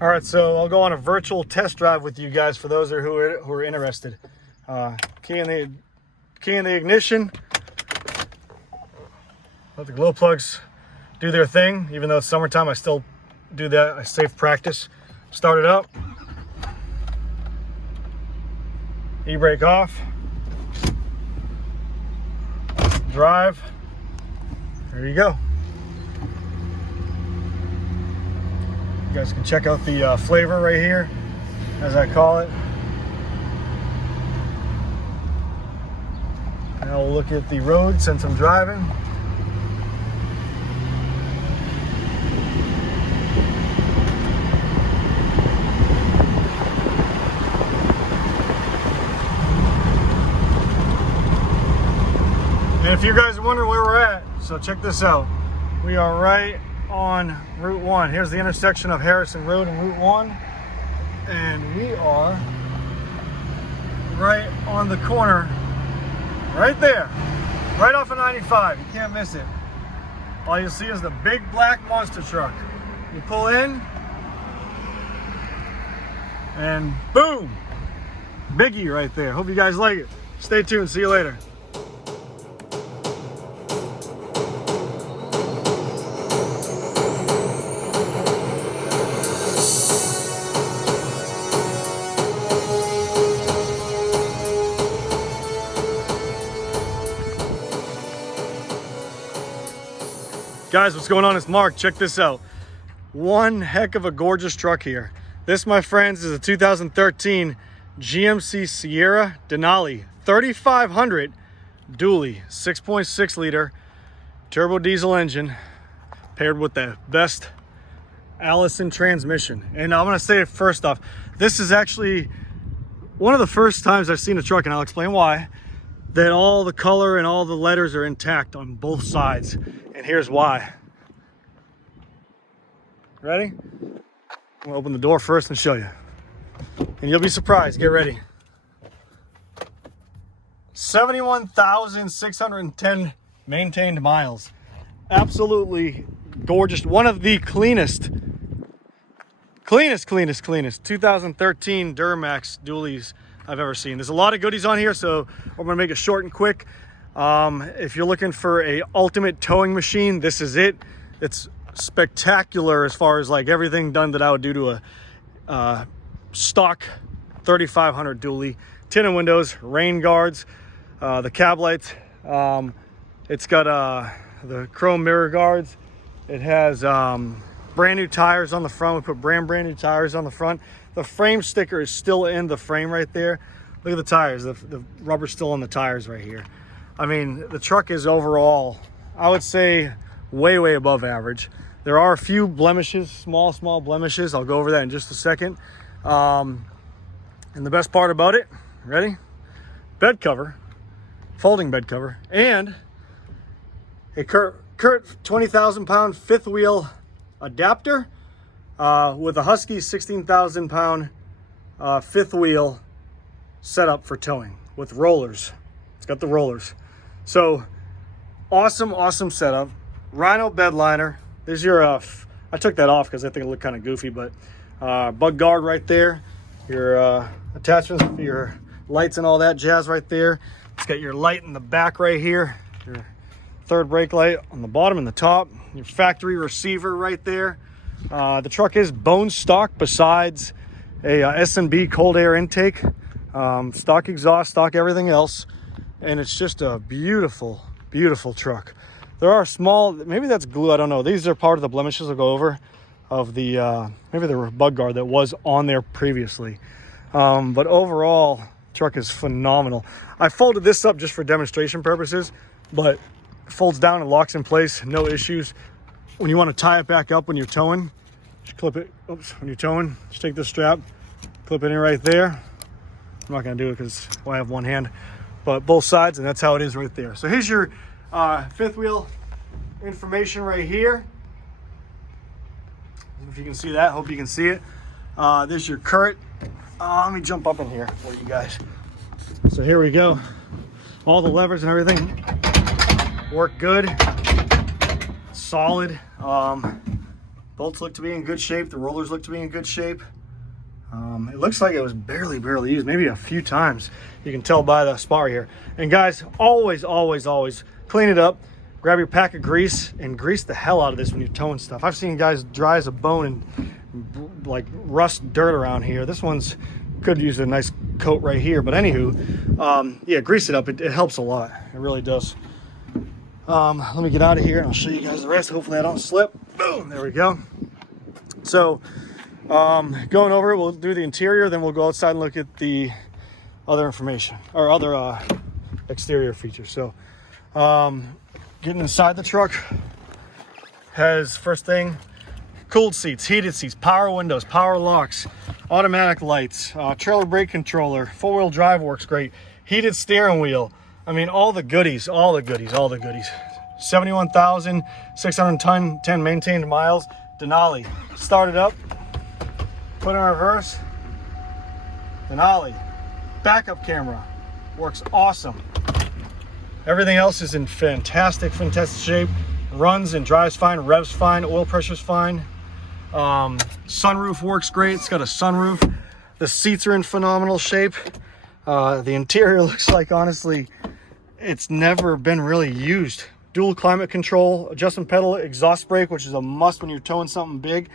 All right, so I'll go on a virtual test drive with you guys for those who are interested. Key in the ignition. Let the glow plugs do their thing. Even though it's summertime, I still do that. A safe practice. Start it up. E-brake off. Drive. There you go. You guys can check out the flavor right here, as I call it. Now we'll look at the road since I'm driving. And if you guys are wondering where we're at, so check this out. We are right on Route 1. Here's the intersection of Harrison Road and Route 1. And we are right on the corner, right there, right off of 95. You can't miss it. All you see is the big black monster truck. You pull in, and boom, Biggie right there. Hope you guys like it. Stay tuned. See you later. Guys, what's going on? It's Mark. Check this out. One heck of a gorgeous truck here. This, my friends, is a 2013 GMC Sierra Denali 3500 dually 6.6 liter turbo diesel engine paired with the best Allison transmission. And I'm going to say it first off, this is actually one of the first times I've seen a truck, and I'll explain why, that all the color and all the letters are intact on both sides. And here's why. Ready? I'm gonna open the door first and show you. And you'll be surprised. Get ready. 71,610 maintained miles. Absolutely gorgeous. One of the cleanest 2013 Duramax dualies I've ever seen. There's a lot of goodies on here, so I'm gonna make it short and quick. If you're looking for a ultimate towing machine, this is it. It's spectacular as far as like everything done that I would do to a stock 3500 dually. Tinted windows, rain guards, the cab lights. It's got the chrome mirror guards. It has brand new tires on the front. We put brand new tires on the front. The frame sticker is still in the frame right there. Look at the tires. The rubber's still on the tires right here. I mean, the truck is overall, I would say, way above average. There are a few blemishes, small blemishes. I'll go over that in just a second. And the best part about it, ready? Bed cover, folding bed cover, and a Curt 20,000 pound fifth wheel adapter with a Husky 16,000 pound fifth wheel setup for towing with rollers. It's got the rollers. So awesome setup. Rhino bed liner. There's your I took that off because I think it looked kind of goofy, but bug guard right there. Your attachments for your lights and all that jazz right there. It's got your light in the back right here. Your third brake light on the bottom and the top. Your factory receiver right there. The truck is bone stock besides a S&B cold air intake. Stock exhaust, stock everything else. And it's just a beautiful truck. There are small, maybe that's glue, I don't know. These are part of the blemishes I'll go over of the, maybe the bug guard that was on there previously. But overall, truck is phenomenal. I folded this up just for demonstration purposes, but it folds down and locks in place, no issues. When you want to tie it back up when you're towing, just clip it, when you're towing, just take this strap, clip it in right there. I'm not going to do it because I have one hand, but both sides, and that's how it is right there. So here's your fifth wheel information right here. If you can see that, hope you can see it. This is your Curt. Let me jump up in here for you guys. So here we go. All the levers and everything work good, solid. Bolts look to be in good shape. The rollers look to be in good shape. It looks like it was barely used, maybe a few times. You can tell by the spot right here. And guys, always clean it up. Grab your pack of grease and grease the hell out of this when you're towing stuff. I've seen guys dry as a bone and like rust dirt around here. This one's could use a nice coat right here, but anywho, yeah, grease it up. It helps a lot. It really does. Let me get out of here and I'll show you guys the rest. Hopefully I don't slip. Boom, there we go. So going over it, we'll do the interior, then we'll go outside and look at the other information or other exterior features. So getting inside the truck has, first thing, cooled seats, heated seats, power windows, power locks, automatic lights, trailer brake controller, four-wheel drive works great, heated steering wheel. I mean, all the goodies. 71,610 maintained miles. Denali. Start it up. Put in reverse. Denali. Backup camera. Works awesome. Everything else is in fantastic shape. Runs and drives fine. Revs fine. Oil pressure's fine. Sunroof works great. It's got a sunroof. The seats are in phenomenal shape. The interior looks like, honestly, it's never been really used. Dual climate control, adjustment pedal, exhaust brake, which is a must when you're towing something big.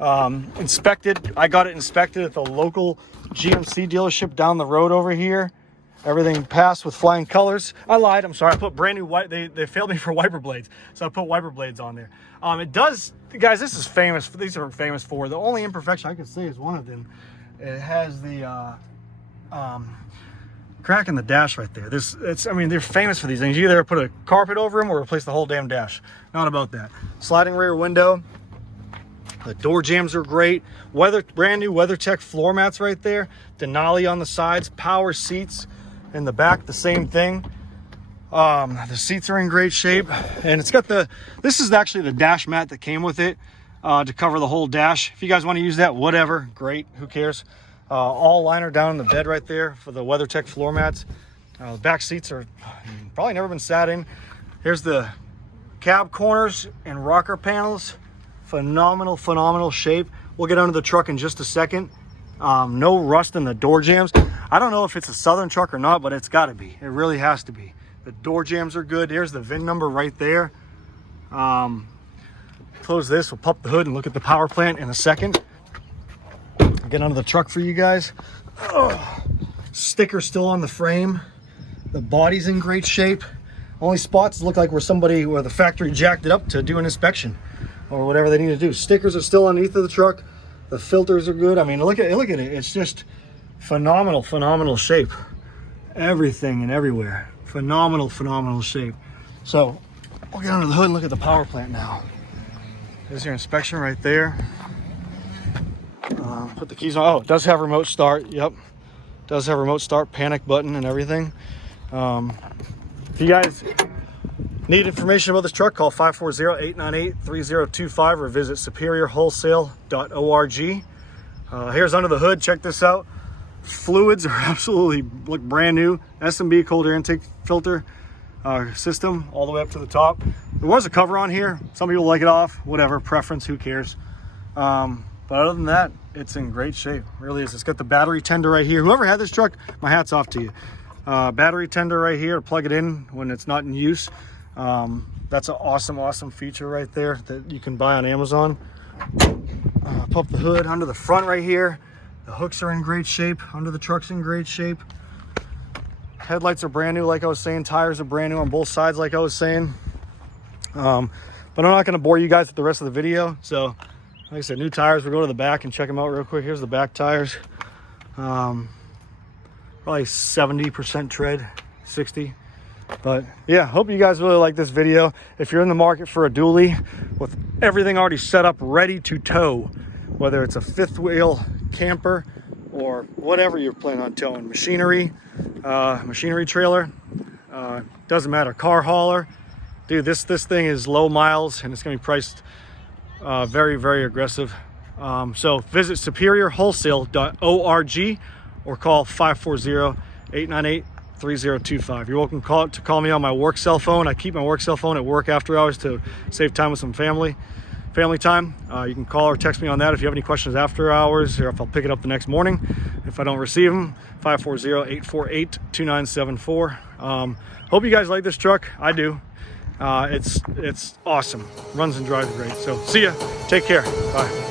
Inspected. I got it inspected at the local GMC dealership down the road over here. Everything passed with flying colors. I lied. I'm sorry. I put brand new white. They failed me for wiper blades, so I put wiper blades on there. It does, guys. This is famous. These are famous for. The only imperfection I could say is one of them. It has the crack in the dash right there. I mean, they're famous for these things. You either put a carpet over them or replace the whole damn dash. Not about that. Sliding rear window. The door jambs are great. Brand new WeatherTech floor mats right there. Denali on the sides. Power seats in the back. The same thing. The seats are in great shape, and it's got this is actually the dash mat that came with it to cover the whole dash. If you guys want to use that, whatever, great. Who cares? All liner down in the bed right there for the WeatherTech floor mats. The back seats are probably never been sat in. Here's the cab corners and rocker panels. Phenomenal shape. We'll get under the truck in just a second. No rust in the door jambs. I don't know if it's a Southern truck or not, but it's got to be. It really has to be. The door jambs are good. Here's the VIN number right there. Close this. We'll pop the hood and look at the power plant in a second. Get under the truck for you guys. Sticker still on the frame. The body's in great shape. Only spots look like where the factory jacked it up to do an inspection or whatever they need to do. Stickers are still underneath of the truck. The filters are good. I mean, look at it. It's just phenomenal shape. Everything and everywhere. Phenomenal shape. So we'll get under the hood and look at the power plant now. There's your inspection right there. Put the keys on. Oh, it does have remote start. Yep. Does have remote start, panic button and everything. If you guys need information about this truck, call 540-898-3025 or visit superiorwholesale.org. Here's under the hood. Check this out. Fluids are absolutely look brand new. S&B cold air intake filter system all the way up to the top. There was a cover on here. Some people like it off. Whatever, preference, who cares? But other than that, it's in great shape. It really is. It's got the battery tender right here. Whoever had this truck, my hat's off to you. Battery tender right here to plug it in when it's not in use. That's an awesome feature right there that you can buy on Amazon. Pop the hood under the front right here. The hooks are in great shape. Under the truck's in great shape. Headlights are brand new, like I was saying. Tires are brand new on both sides, like I was saying. But I'm not going to bore you guys with the rest of the video. So, like I said, new tires. We'll go to the back and check them out real quick. Here's the back tires. Probably 70% tread, 60. But yeah, hope you guys really like this video. If you're in the market for a dually with everything already set up, ready to tow, whether it's a fifth wheel camper or whatever you're planning on towing, machinery trailer, doesn't matter, car hauler, dude, this thing is low miles and it's going to be priced very aggressive. So visit superiorwholesale.org or call 540-898-3025. You're welcome to call me on my work cell phone. I keep my work cell phone at work after hours to save time with some family. family time. You can call or text me on that if you have any questions after hours, or if I'll pick it up the next morning if I don't receive them. 540-848-2974. Hope you guys like this truck. I do. It's awesome. Runs and drives great. So see ya. Take care. Bye.